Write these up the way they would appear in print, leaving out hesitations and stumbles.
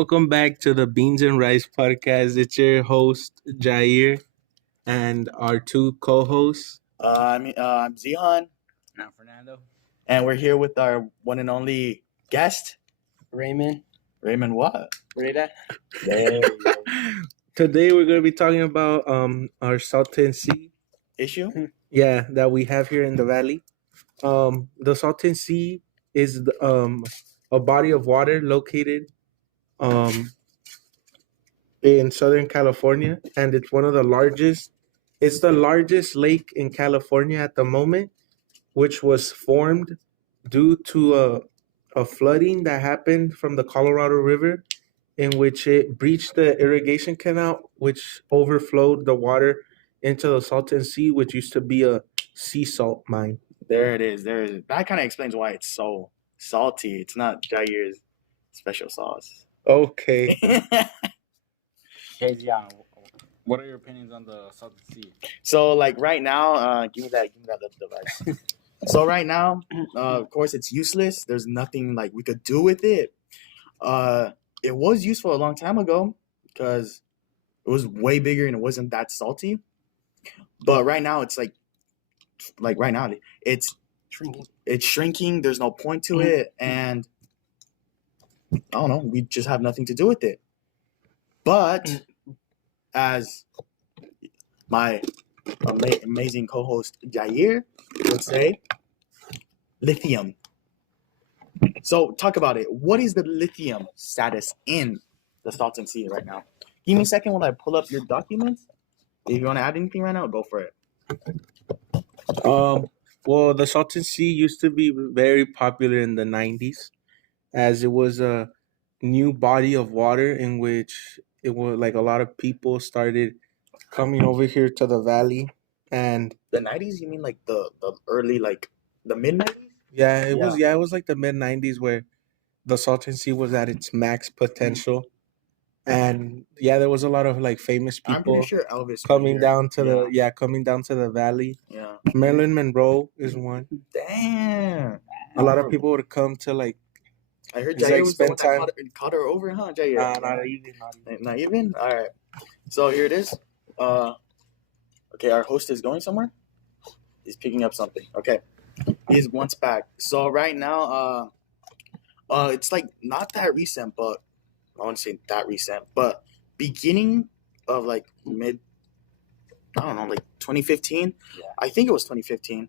Welcome back to the Beans and Rice podcast. It's your host, Jair, and our two co hosts. I'm Zihan, Now, Fernando. and we're here with our one and only guest, Raymond. Raymond What? Rita. There you go. Today, we're going to be talking about our Salton Sea, Issue? that we have here in the valley. The Salton Sea is a body of water located in Southern California, and it's one of the largest. It's the largest lake in California at the moment, which was formed due to a flooding that happened from the Colorado River, in which it breached the irrigation canal, which overflowed the water into the Salton Sea, which used to be a sea salt mine. There it is. There it is. That kind of explains why it's so salty. It's not Jair's special sauce. Okay. Hey, yeah. What are your opinions on the Salton Sea? So, like right now, give me that little device. So right now, of course, it's useless. There's nothing like we could do with it. It was useful a long time ago because it was way bigger and it wasn't that salty. But right now, it's like right now, it's Shrinking. it's shrinking. There's no point to it, and I don't know. We just have nothing to do with it. But as my amazing co-host Jair would say, lithium. So talk about it. What is the lithium status in the Salton Sea right now? Give me a second while I pull up your documents. If you want to add anything right now, go for it. Well, the Salton Sea used to be very popular in the 90s, as it was a new body of water in which it was like a lot of people started coming over here to the valley. And The 90s? You mean like the early, like the mid 90s? it was like the mid 90s where the Salton Sea was at its max potential. And there was a lot of like famous I'm people pretty sure Elvis coming Presley. down to coming down to the valley. Yeah. Marilyn Monroe is one. Damn. A lot of people would come to like I heard It's Jair like was the one spend that caught her over, huh, Jair? not even. Not even? All right. So here it is. Okay, our host is going somewhere. He's picking up something. Okay. He's once back. So right now, it's like not that recent, but I want to say that recent, but beginning of like I don't know, like 2015. Yeah. I think it was 2015.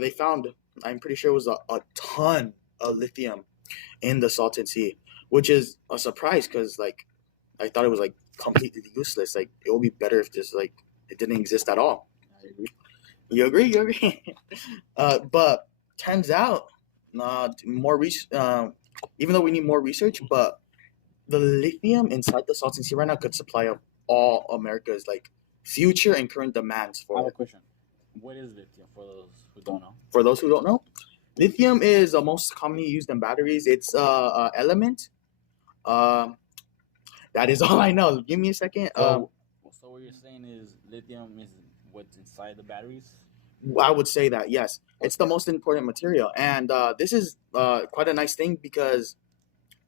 They found, I'm pretty sure it was a ton of lithium in the Salton Sea, which is a surprise because like I thought it was like completely useless. Like it would be better if this like it didn't exist at all. I agree. You agree? You agree? But turns out, more even though we need more research, but the lithium inside the Salton Sea right now could supply of all America's like future and current demands I have for a question. What is lithium for those who don't know? For those who don't know, lithium is the most commonly used in batteries. It's a element. That is all I know. Give me a second. So what you're saying is lithium is what's inside the batteries? I would say that yes, it's the most important material, and this is quite a nice thing because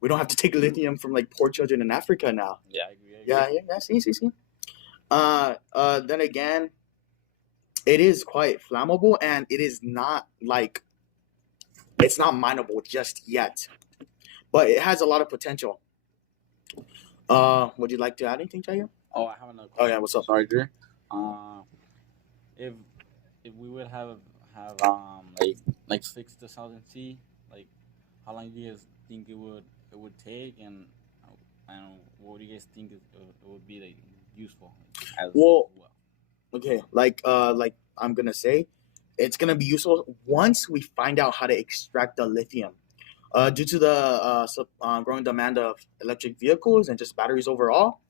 we don't have to take lithium from like poor children in Africa now. Yeah, I agree. Yeah. See. Then again, it is quite flammable, and it is not like it's not mineable just yet, but it has a lot of potential. Would you like to add anything, Jair? Oh, I have another question. Oh yeah, what's up? Sorry, Drew. If we would have like 6 to Salton Sea, like how long do you guys think it would take, and what do you guys think it would be like useful? As Well, Okay, like I'm gonna say, it's gonna be useful once we find out how to extract the lithium. Due to the growing demand of electric vehicles and just batteries overall,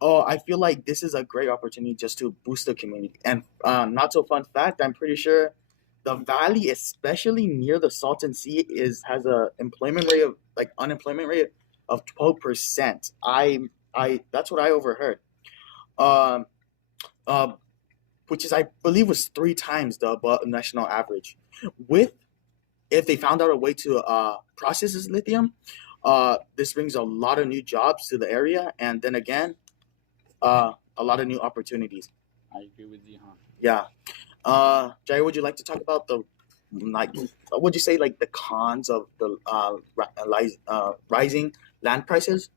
I feel like this is a great opportunity just to boost the community. And not so fun fact, I'm pretty sure the valley, especially near the Salton Sea, has a unemployment rate of 12%. I That's what I overheard. Um, which is I believe was 3 times the above national average. If they found out a way to process this lithium, this brings a lot of new jobs to the area, and then again, a lot of new opportunities. I agree with you, huh? Yeah. Jay, would you like to talk about the like? What would you say like the cons of the rising land prices?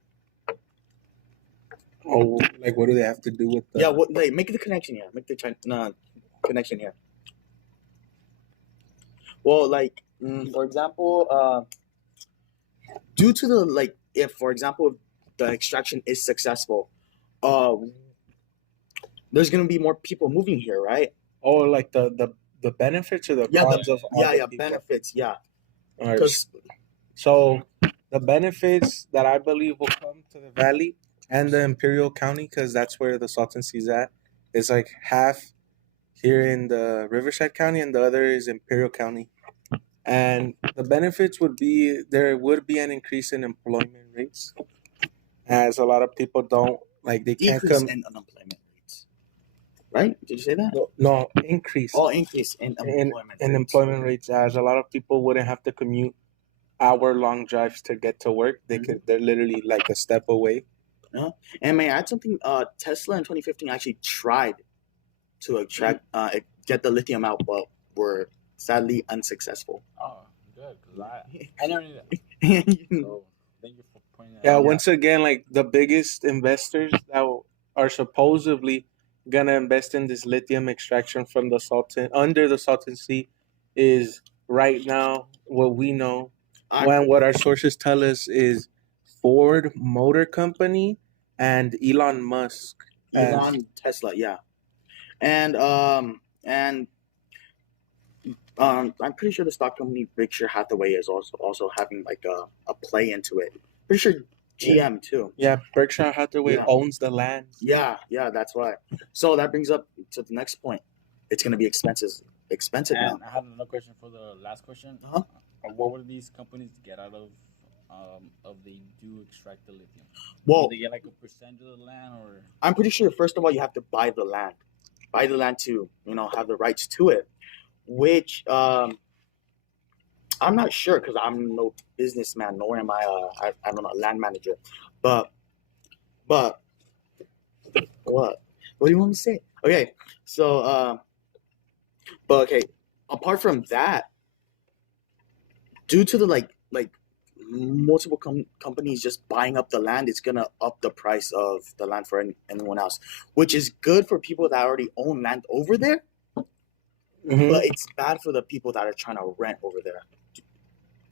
Oh, like what do they have to do with the? Yeah. What? Like, make the connection here. Make the connection here. Well, like for example, due to the like, if for example the extraction is successful, uh, there's gonna be more people moving here, right? Oh, like the benefits or the Yeah, cons of all the people. benefits. Yeah, All right. because So the benefits that I believe will come to the valley and the Imperial County, because that's where the Salton Sea's at, is like half here in the Riverside County and the other is Imperial County. And the benefits would be there would be an increase in employment rates, as a lot of people don't like they can't decrease come. in unemployment rates. Right? Did you say that? No, increase Oh, increase in in employment. in employment rates, as a lot of people wouldn't have to commute hour-long drives to get to work. They're literally like a step away. And may I add something? Tesla in 2015 actually tried to extract, get the lithium out, but were sadly unsuccessful. Oh, good. Cause I never knew that. So thank you for pointing that Yeah, out. once again, like the biggest investors that are supposedly gonna invest in this lithium extraction from the Salton under the Salton Sea is right now what we know. When what our sources tell us is Ford Motor Company and Elon Musk. Elon Tesla, yeah, and I'm pretty sure the stock company Berkshire Hathaway is also having like a play into it. Pretty sure GM too. Yeah, Berkshire Hathaway Yeah. owns the land. Yeah, that's why. So that brings up to the next point. It's gonna be expensive now. And I have another question for the last question. Uh-huh. What would these companies get out of they do extract the lithium? Well, Do they get like a percentage of the land, or I'm pretty sure first of all you have to buy the land to have the rights to it, which I'm not sure because I'm no businessman nor am I'm a land manager, but what do you want me to say? Okay, so but okay, apart from that, due to the like multiple companies just buying up the land, it's gonna up the price of the land for anyone else, which is good for people that already own land over there, Mhm. but it's bad for the people that are trying to rent over there.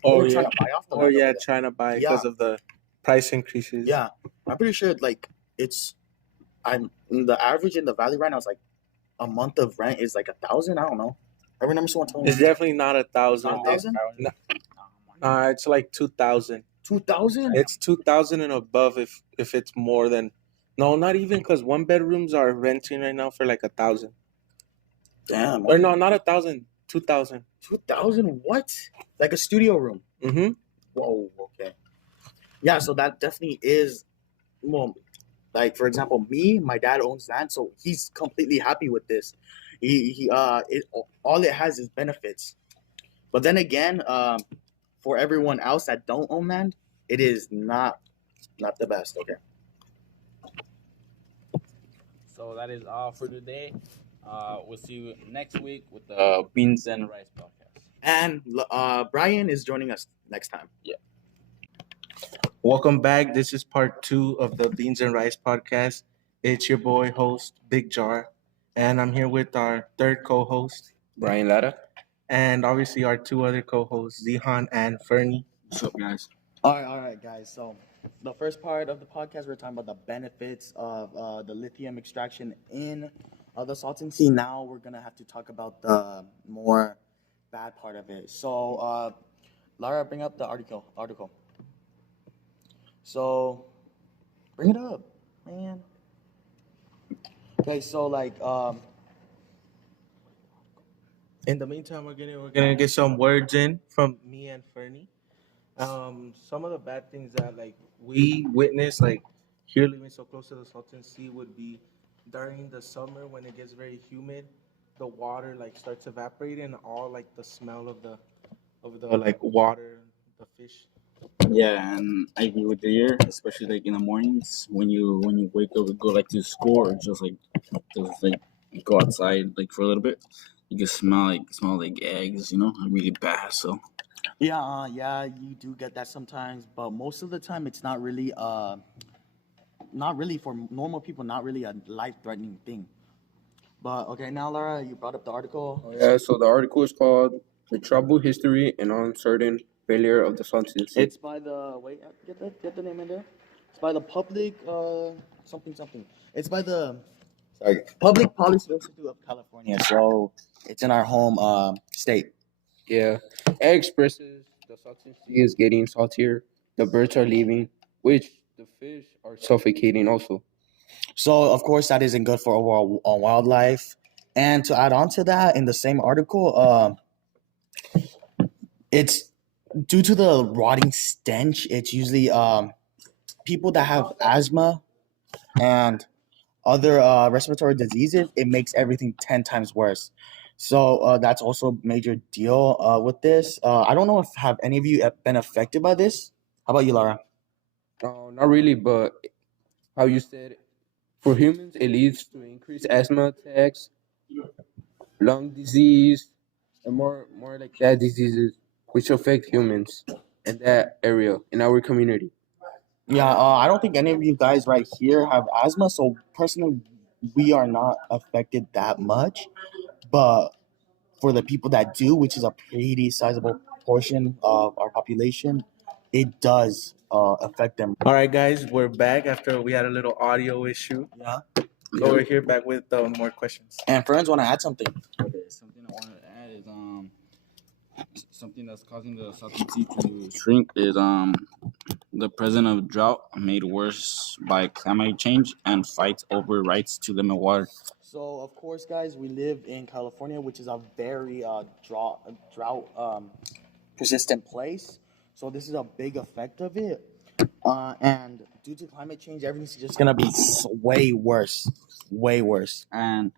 Oh, Or yeah. trying to buy off the Or land over yeah, there. trying to buy because of the price increases. Yeah, I'm pretty sure like the average in the valley right now is like a month of rent is like 1,000. I don't know. I remember someone telling me It's definitely not 1,000. Not 1,000? No. It's like 2,000. 2,000. It's 2,000 and above if it's more than. No, not even, because one bedrooms are renting right now for like 1,000. Damn. Or no, not 1,000. 2,000. 2,000? What? Like a studio room? Mm-hmm. Whoa. Okay. Yeah. So that definitely is. Well, like for example, my dad owns land, so he's completely happy with this. All it has is benefits. But then again, for everyone else that don't own land, it is not the best. Okay. so that is all for today. We'll see you next week with the Beans and Rice podcast. And Brian is joining us next time. Welcome back. This is part 2 of the Beans and Rice podcast. It's your boy host, Big Jar. And I'm here with our third co-host, Brian Lara. and obviously our 2 other co-hosts, Zihan and Fernie. What's up, guys? All right, guys. So the first part of the podcast, we're talking about the benefits of the lithium extraction in the Salton Sea. Now we're gonna have to talk about the more bad part of it. So, Lara, bring up the article. So, bring it up, man. Okay, so like, In the meantime, we're gonna get some words in from me and Fernie. Some of the bad things that like we witness, like here living so close to the Salton Sea, would be during the summer when it gets very humid, the water like starts evaporating, and all like the smell of the like water, the fish Yeah, and I agree with the year, especially like in the mornings when you wake up and go like to school or just like go outside like for a little bit. You can smell like eggs, really bad. So Yeah, yeah, you do get that sometimes, but most of the time it's not really for normal people, not really a life-threatening thing. But okay, now Laura, you brought up the article. Oh, yeah, so the article is called "The Troubled History and Uncertain Failure of the Salton Sea." It's by the wait, get the name in there. It's by the public something something. It's by the sorry Public Policy Institute of California. So it's in our home state. Yeah, it expresses the Salton Sea is getting saltier, the birds are leaving, which the fish are suffocating also. So of course that isn't good for overall wildlife. And to add on to that, in the same article, it's due to the rotting stench. It's usually people that have asthma and other respiratory diseases. It makes everything 10 times worse. So that's also a major deal with this. I don't know if have any of you been affected by this. How about you, Laura? No, not really, but how you said, for humans, it leads to increased asthma attacks, lung disease, and more like that diseases which affect humans in that area in our community. Yeah, I don't think any of you guys right here have asthma. So personally, we are not affected that much. But for the people that do, which is a pretty sizable portion of our population, it does affect them. All right, guys, we're back after we had a little audio issue. Yeah. So we're here back with more questions. And friends want to add something. okay, something I wanted to add is something that's causing the Salton Sea to shrink is the present of drought made worse by climate change and fights over rights to limit water. So of course, guys, we live in California, which is a very drought persistent place. So this is a big effect of it. And due to climate change, everything's just gonna be way worse, way worse. And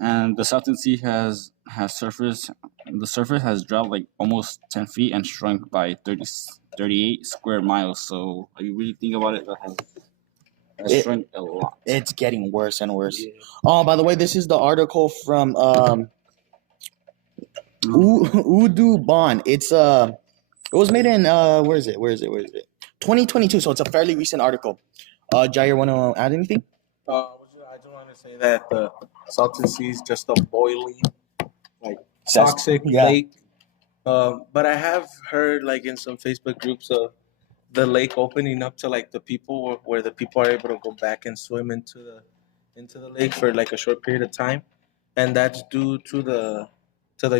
the Salton Sea has surface. The surface has dropped like almost 10 feet and shrunk by 38 square miles. So if you really think about it, that has It- shrunk a lot. It's getting worse and worse. Oh, by the way, this is the article from Udu Bond. It was made in where is it? 2022. So it's a fairly recent article. Jair, want to add anything? I just want to say that the Salton Sea is just a boiling, like toxic Yeah. lake. But I have heard like in some Facebook groups of the lake opening up to like the people where the people are able to go back and swim into the lake for like a short period of time, and that's due to the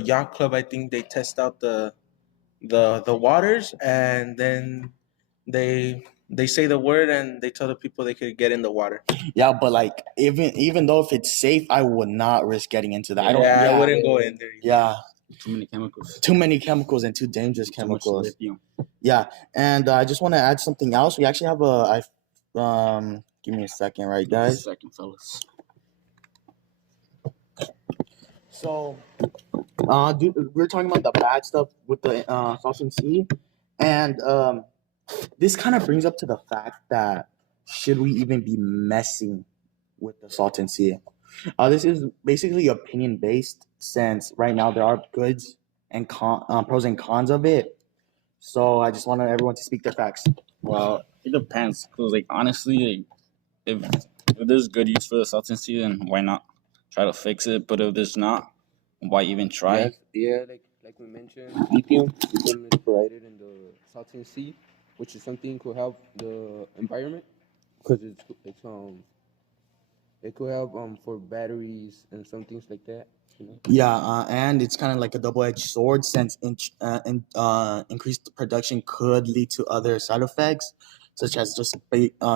yacht club. I think they test out the waters, and then they say the word and they tell the people they could get in the water. Yeah, but like even though if it's safe, I would not risk getting into that. I wouldn't go in there. Yeah, Too many chemicals. too many chemicals and too dangerous Too much chemicals. lithium. Yeah, and I just want to add something else. We actually have give me a second, right, guys? Second, fellas. So, we're talking about the bad stuff with the Salton Sea, and this kind of brings up to the fact that should we even be messing with the Salton Sea? This is basically opinion based, since right now there are goods and pros and cons of it. So I just want everyone to speak their facts. Well, it depends. Cause like honestly, like, if there's good use for the Salton Sea, then why not try to fix it? But if there's not, why even try? Yes, yeah, like we mentioned, lithium is provided in the Salton Sea, which is something could help the environment because it's it could help for batteries and some things like that. Yeah, and it's kind of like a double-edged sword, since increased production could lead to other side effects, such as just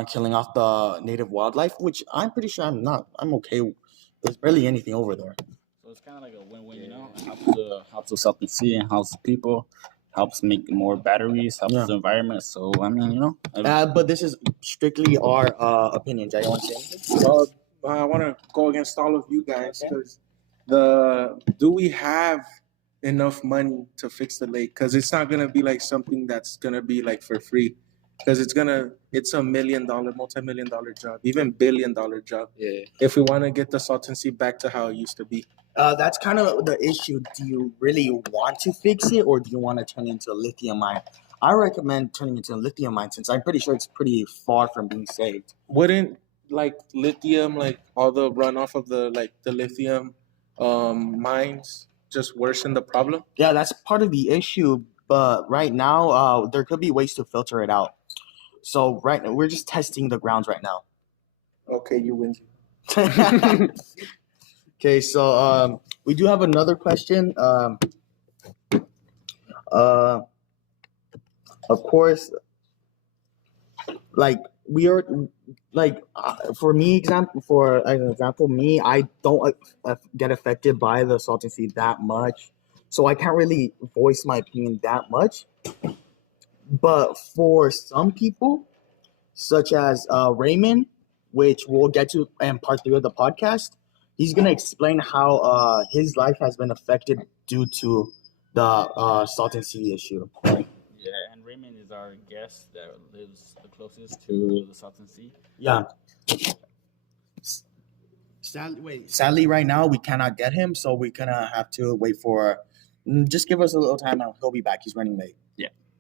killing off the native wildlife, which I'm pretty sure I'm okay. There's barely anything over there. So it's kind of like a win-win, It helps the Salton Sea and helps the people, helps make more batteries, helps Yeah. the environment. So I mean, But this is strictly our opinion. Jay, you want to say anything? Well, I want to go against all of you guys because do we have enough money to fix the lake, because it's not gonna be like something that's gonna be like for free, because it's a multi-million dollar job, even billion-dollar job. Yeah. If we want to get the Salton Sea back to how it used to be. That's kind of the issue. Do you really want to fix it, or do you want to turn it into a lithium mine? I recommend turning it into a lithium mine, since I'm pretty sure it's pretty far from being saved. Wouldn't like lithium, like all the runoff of the lithium mines, just worsen the problem? Yeah, that's part of the issue. But right now, there could be ways to filter it out. So right now, we're just testing the grounds right now. Okay, you win. Okay, so we do have another question. Of course, like we are, like for an example, me, I don't get affected by the Salton Sea that much, so I can't really voice my opinion that much. But for some people, such as Raymond, which we'll get to in part 3 of the podcast, he's gonna explain how his life has been affected due to the Salton Sea issue. Yeah, and Raymond is our guest that lives the closest to the Salton Sea. Yeah. Sadly, right now we cannot get him, so we're gonna have to wait for. Just give us a little time, and he'll be back. He's running late.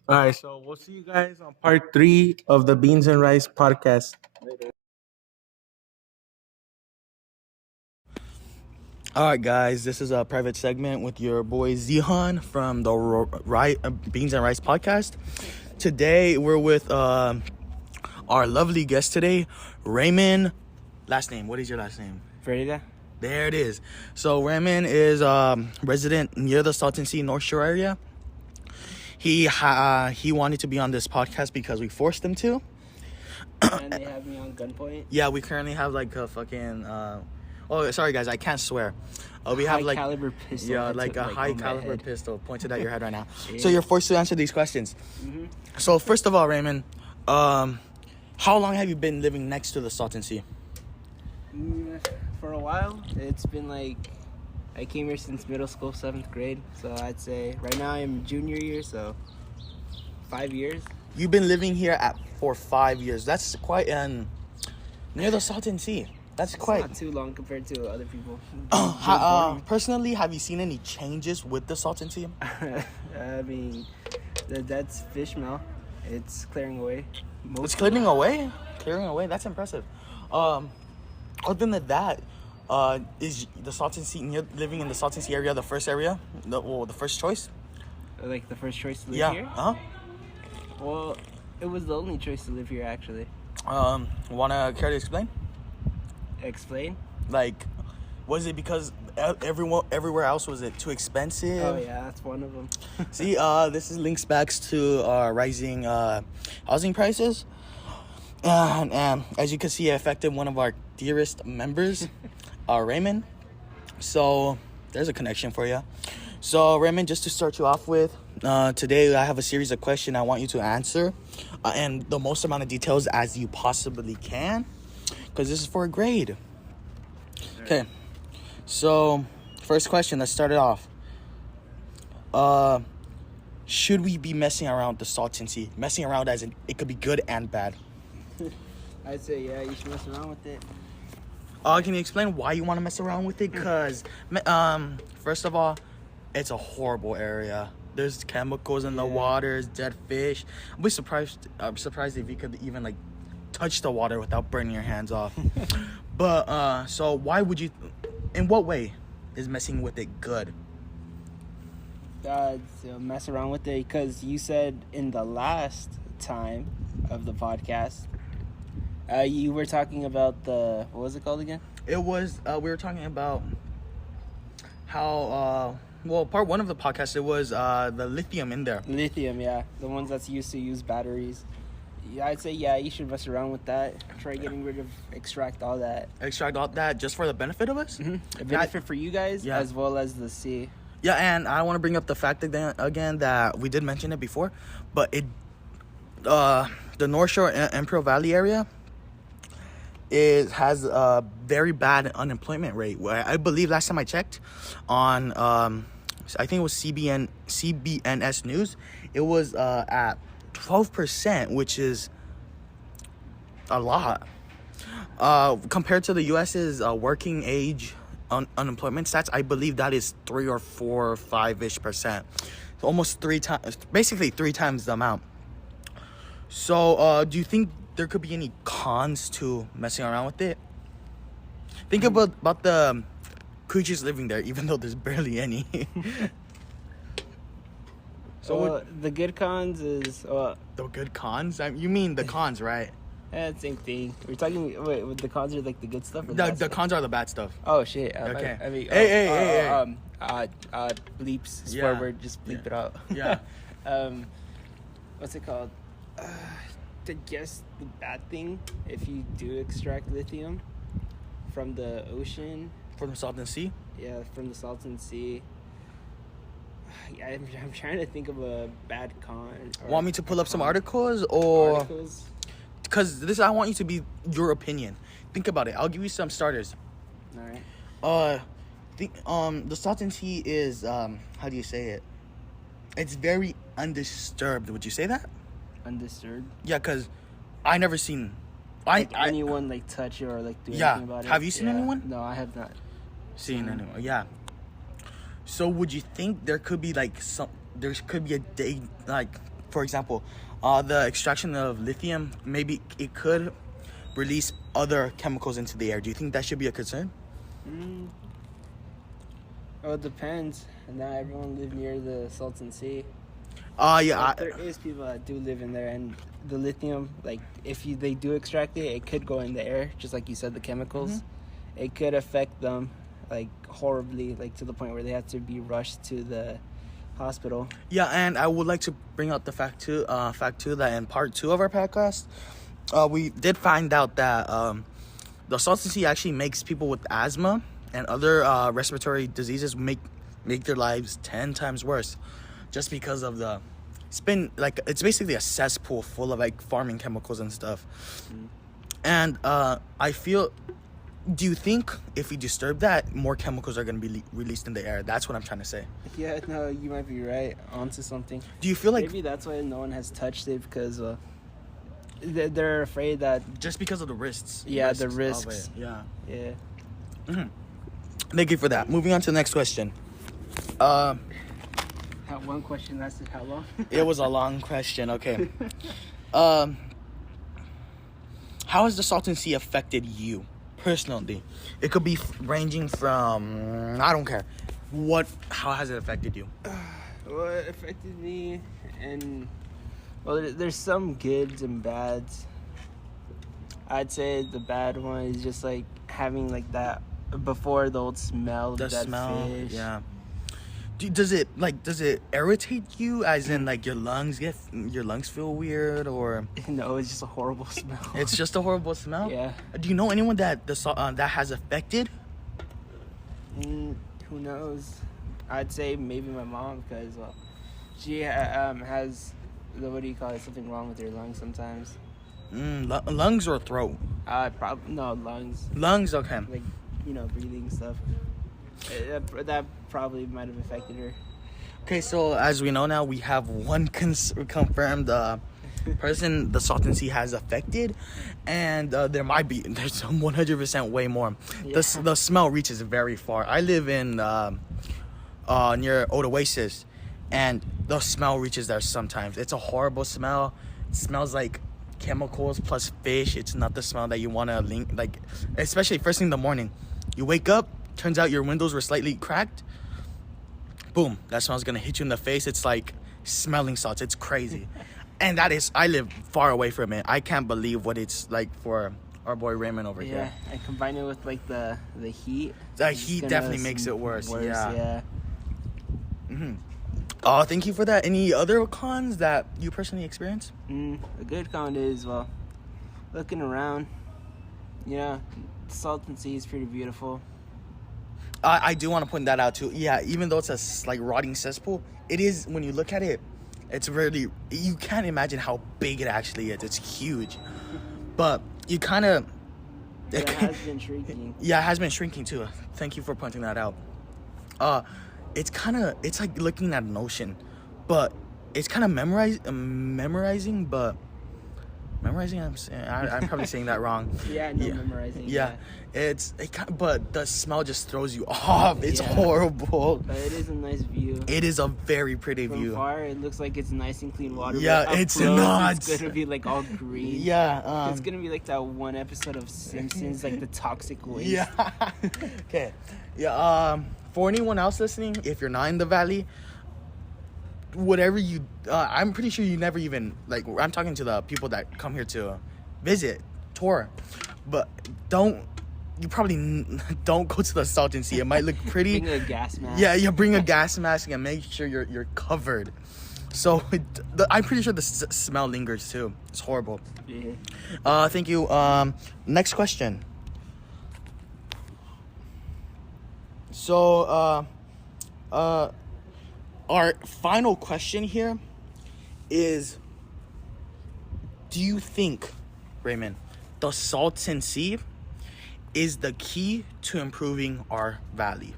All right, so we'll see you guys on part 3 of the Beans and Rice podcast. All right, guys, this is a private segment with your boy Zihan from the Beans and Rice podcast. Today, we're with our lovely guest today, Raymond. Last name, what is your last name? Freda? There it is. So Raymond is resident near the Salton Sea North Shore area. He wanted to be on this podcast because we forced him to. And they have me on gunpoint. Yeah, we currently have like a fucking. Oh, sorry guys, I can't swear. We have like caliber pistol. yeah, pointed, like a high on my caliber head. pistol pointed at your head right now. Yeah. So you're forced to answer these questions. Mhm. So first of all, Raymond, how long have you been living next to the Salton Sea? For a while, it's been like I came here since middle school, 7th grade. So I'd say right now I'm junior year, so 5 years. You've been living here for 5 years. That's quite near the Salton Sea. That's It's quite. not too long compared to other people. Personally, have you seen any changes with the Salton Sea? I mean, that's fish smell. It's clearing away. It's clearing away. Clearing away. That's impressive. Other than that, is the Salton Sea living in the Salton Sea area the first area? The first choice? Like the first choice to live Yeah. here? Well, it was the only choice to live here, actually. Wanna care to explain? Explain? Like, was it because everywhere else was it too expensive? Oh yeah, that's one of them. See, this is links back to rising housing prices, and as you can see, it affected one of our dearest members, Raymond. So there's a connection for you. So Raymond, just to start you off with, today I have a series of questions I want you to answer, and the most amount of details as you possibly can, because this is for a grade. Okay, so first question, let's start it off. Should we be messing around with the Salton Sea? Messing around as in it could be good and bad. I'd say yeah, you should mess around with it. Can you explain why you want to mess around with it? Because, first of all, it's a horrible area. There's chemicals in the water, there's dead fish. I'm surprised if you could even like touch the water without burning your hands off. But so why would you? In what way is messing with it good? To mess around with it because you said in the last time of the podcast, you were talking about what was it called again? It was we were talking about how part 1 of the podcast, it was the lithium in there. Lithium, yeah, the ones that's used to use batteries. Yeah, I'd say yeah, you should mess around with that. Try getting rid of, extract all that. Extract all that just for the benefit of us. A benefit for you guys Yeah. as well as the sea. Yeah, and I want to bring up the fact again that we did mention it before, but the North Shore and Imperial Valley area has a very bad unemployment rate. Where I believe last time I checked on I think it was CBNS News. It was at 12%, which is a lot. Compared to the U.S.'s working age unemployment stats, I believe that is 3 or 4 or 5-ish%. So almost 3 times, basically 3 times the amount. So, do you think there could be any cons to messing around with it? Think about the creatures living there, even though there's barely any. So the good cons is the good cons? You mean the cons, right? same thing. We're talking. Wait, the cons are like the good stuff. Or The cons are the bad stuff. Oh shit! Okay. I mean, Hey. bleeps. Swear Yeah. word. Just bleep it out. Yeah. What's it called? To guess the bad thing, if you do extract lithium from the ocean, From the Salton Sea? yeah, from the Salton Sea. I'm trying to think of a bad con. Want me to pull up some articles or? articles? Because I want you to be your opinion. Think about it. I'll give you some starters. All right. The Salton Sea is how do you say it? It's very undisturbed. Would you say that? Undisturbed. Yeah, because I never seen. Anyone like touch it or like do Yeah. anything about it? Have you seen Yeah. anyone? No, I have not. Seen anyone? Yeah. So would you think there could be like there could be a day, like for example, the extraction of lithium, maybe it could release other chemicals into the air. Do you think that should be a concern? Well, it depends. Not everyone live near the Salton Sea. Yeah. But there is people that do live in there, and the lithium, like if they do extract it, it could go in the air, just like you said, the chemicals. Mm-hmm. It could affect them, like horribly, like to the point where they have to be rushed to the hospital. Yeah, and I would like to bring out the fact too that in part 2 of our podcast, we did find out that the Salton Sea actually makes people with asthma and other respiratory diseases make their lives 10 times worse, just because of it's basically a cesspool full of like farming chemicals and stuff. And I feel. Do you think if we disturb that, more chemicals are going to be released in the air? That's what I'm trying to say. Yeah, no, you might be right. Onto something. Do you feel like Maybe that's why no one has touched it, because they're afraid that. just because of the risks? Yeah, the of risks. it, yeah. Yeah. Thank you for that. Moving on to the next question. That one question lasted how long? It was a long question. Okay. How has the Salton Sea affected you personally? It could be ranging from I don't care. How has it affected you? Well, it affected me, and there's some goods and bads. I'd say the bad one is just like having like that before the old smell of The that smell, fish. yeah. Does it irritate you? As in, like your lungs feel weird, or No, it's just a horrible smell. it's just a horrible smell? Yeah. Do you know anyone that that has affected? Who knows? I'd say maybe my mom, because she has what do you call it? Something wrong with her lungs sometimes. Lungs or throat? No, lungs. Lungs, okay. Like, breathing stuff. That probably might have affected her. Okay, so as we know now, we have one confirmed person the Salton Sea has affected, and there's some 100% way more. Yeah. The smell reaches very far. I live in near Oasis, and the smell reaches there sometimes. It's a horrible smell. It smells like chemicals plus fish. It's not the smell that you want to like, especially first thing in the morning. You wake up, turns out your windows were slightly cracked. Boom, that smell's gonna hit you in the face. It's like smelling salts. It's crazy. And I live far away from it. I can't believe what it's like for our boy Raymond over Yeah, here. and combine it with like the heat. The it's heat gonna definitely makes it worse. Yeah. Oh, thank you for that. Any other cons that you personally experienced? A good con is, looking around. Salton Sea is pretty beautiful. I do want to point that out too. Yeah, even though it's a like rotting cesspool, it is, when you look at it, it's really, you can't imagine how big it actually is. It's huge. But you kind of... It has been shrinking. Yeah, it has been shrinking too. Thank you for pointing that out. it's like looking at an ocean, but it's kind of memorizing, but memorizing. I'm probably saying that wrong. Yeah, no, memorizing. Yeah, but the smell just throws you off. It's horrible. But it is a nice view. It is a very pretty From view. far, it looks like it's nice and clean water. Yeah, but up it's close, not. It's gonna be like all green. Yeah, It's gonna be like that one episode of Simpsons, like the toxic waste. yeah. Okay. Yeah. For anyone else listening, if you're not in the valley, whatever you, I'm pretty sure you never even like. I'm talking to the people that come here to visit, tour, but you probably don't go to the Salton Sea. It might look pretty. Bring a gas mask. Yeah, you bring a gas mask and make sure you're covered. So I'm pretty sure the smell lingers too. It's horrible. Yeah. Thank you. Next question. So our final question here is: do you think, Raymond, the Salton Sea is the key to improving our valley?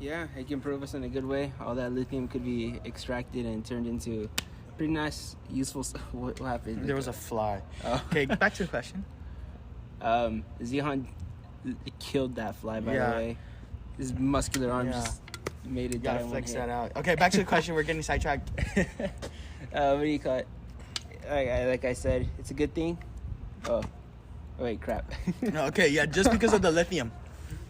Yeah, it can improve us in a good way. All that lithium could be extracted and turned into pretty nice, useful stuff. What happened? There was a fly. Oh. Okay, back to the question. Zihan killed that fly, by Yeah. the way. His muscular arm Yeah. just made it You gotta die in flex one that hit. out. Okay, back to the question. We're getting sidetracked. What do you call it? Like I said, it's a good thing. Oh, wait, crap. Okay, yeah, just because of the lithium.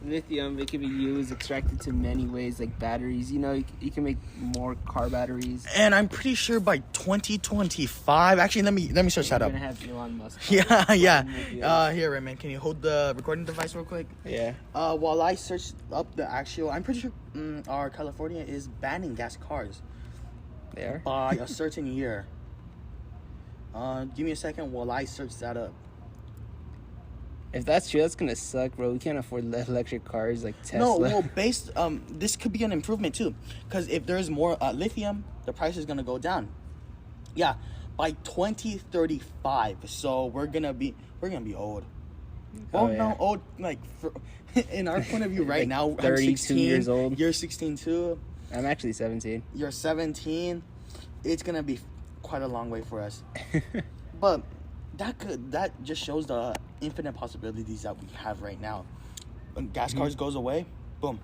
Lithium, it can be used, extracted to many ways, like batteries. You know, you can make more car batteries. And I'm pretty sure by 2025. Actually, let me search that We're up. gonna have Elon Musk. Yeah. Here, Raymond, can you hold the recording device real quick? Yeah. While I search up the actual, I'm pretty sure our California is banning gas cars They are. by a certain year. Give me a second while I search that up. If that's true, that's gonna suck, bro. We can't afford electric cars like No, Tesla. well, this could be an improvement too, because if there's more lithium, the price is gonna go down. Yeah, by 2035. So we're gonna be old. Oh, Well, yeah. no, old like in our point of view right Like now. I'm 32 16 years old. You're 16 too. I'm actually 17. You're 17. It's gonna be quite a long way for us. But that just shows the infinite possibilities that we have right now. When gas cars goes away, boom,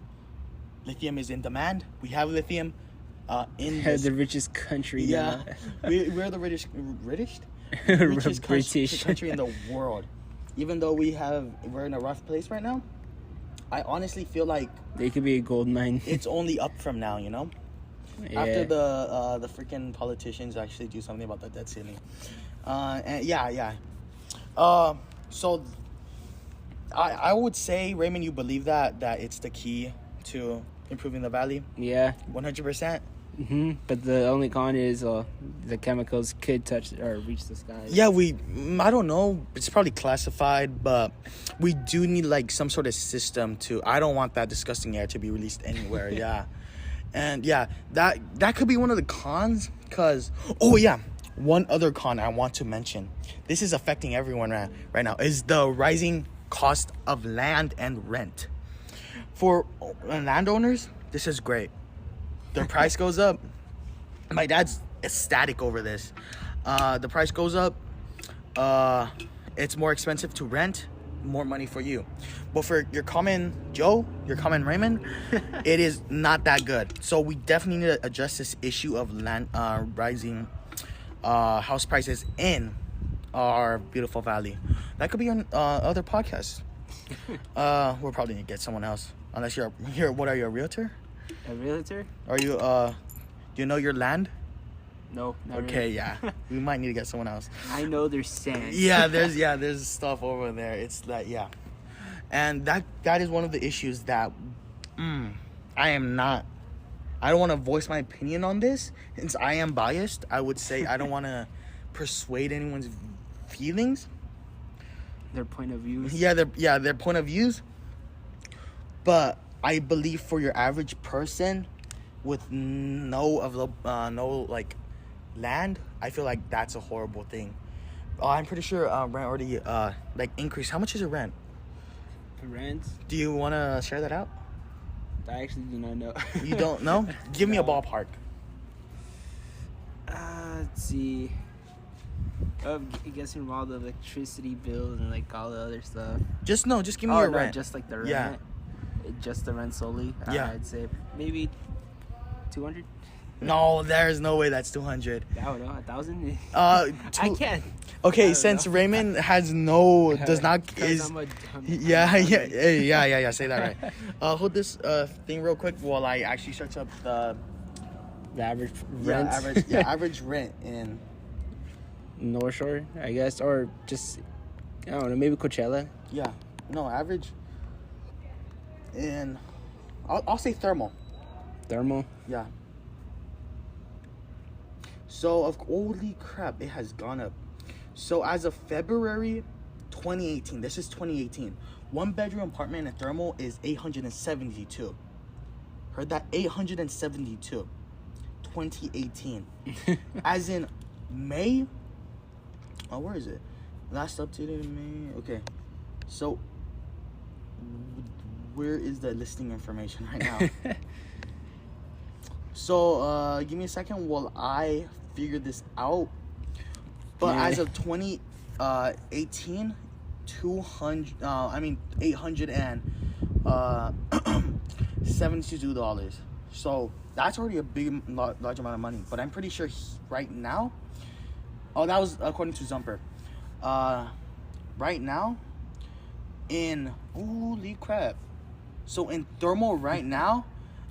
lithium is in demand. We have lithium in this, The richest country. yeah. now. We're the richest British. country in the world. Even though we're in a rough place right now, I honestly feel like They could be a gold mine. it's only up from now. You know. Yeah. After the freaking politicians actually do something about the debt ceiling. And yeah. So I would say, Raymond, you believe that it's the key to improving the valley? Yeah. 100%? But the only con is the chemicals could touch or reach the sky. Yeah, I don't know. It's probably classified, but we do need like some sort of system I don't want that disgusting air to be released anywhere. Yeah. And yeah, that could be one of the cons, because, oh yeah, one other con I want to mention. This is affecting everyone right now, is the rising cost of land and rent. For landowners, this is great. Their price goes up. My dad's ecstatic over this. The price goes up. It's more expensive to rent. More money for you. But for your common Joe, your common Raymond, it is not that good. So we definitely need to address this issue of land rising house prices in our beautiful valley. That could be on other podcasts. We'll probably need to get someone else, unless you're what are you, a realtor? A realtor? Are you do you know your land? No. Not Okay, really. yeah. We might need to get someone else. I know there's sand. Yeah, there's stuff over there. It's that, yeah. And that is one of the issues that I don't want to voice my opinion on this, since I am biased. I would say I don't want to persuade anyone's feelings. Their point of views. Their point of views. But I believe for your average person with no land, I feel like that's a horrible thing. I'm pretty sure rent already increased. How much is your rent? Rent? Do you want to share that out? I actually do not know. You don't know? Give me a No. ballpark. Let's see. Guessing all the electricity bills and like all the other stuff. Just give me Oh your no, rent. just like the rent. Yeah. Just the rent solely. Yeah. I'd say maybe 200. No, there's no way that's 200. I don't know, 1,000. Uh, I can't. I Okay, don't since know. Raymond does not 'Cause is I'm a dumb- yeah, say that right. Hold this thing real quick while I actually search up the The average rent. average rent in North Shore, I guess, or just I don't know, maybe Coachella. average in I'll say thermal. Thermal. Yeah. So holy crap, it has gone up. So as of February 2018, this is 2018. 1-bedroom apartment in thermal is 872. Heard that? 872. 2018. As in May. Oh, where is it? Last updated in May. Okay. So where is the listing information right now? So give me a second while I figure this out. But Yeah. as of 2018, $872. So that's already a big, large amount of money. But I'm pretty sure right now. Oh, that was according to Zumper. Right now, in holy crap. So in thermal right now,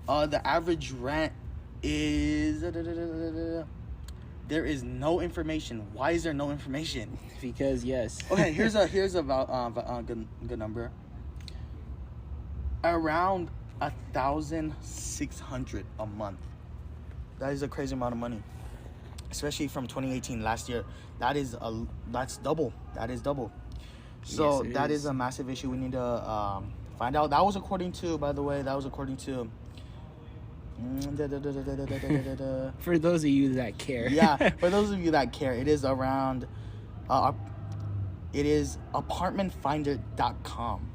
the average rent is there is no information. Why is there no information? Because yes. Okay, here's a good number. Around 1,600 a month. That is a crazy amount of money, especially from 2018 last year. That's double. That is double. So Yes, it that is. is a massive issue. We need to find out. That was according to, by the way, For those of you that care. yeah, for those of you that care, it is around it is apartmentfinder.com.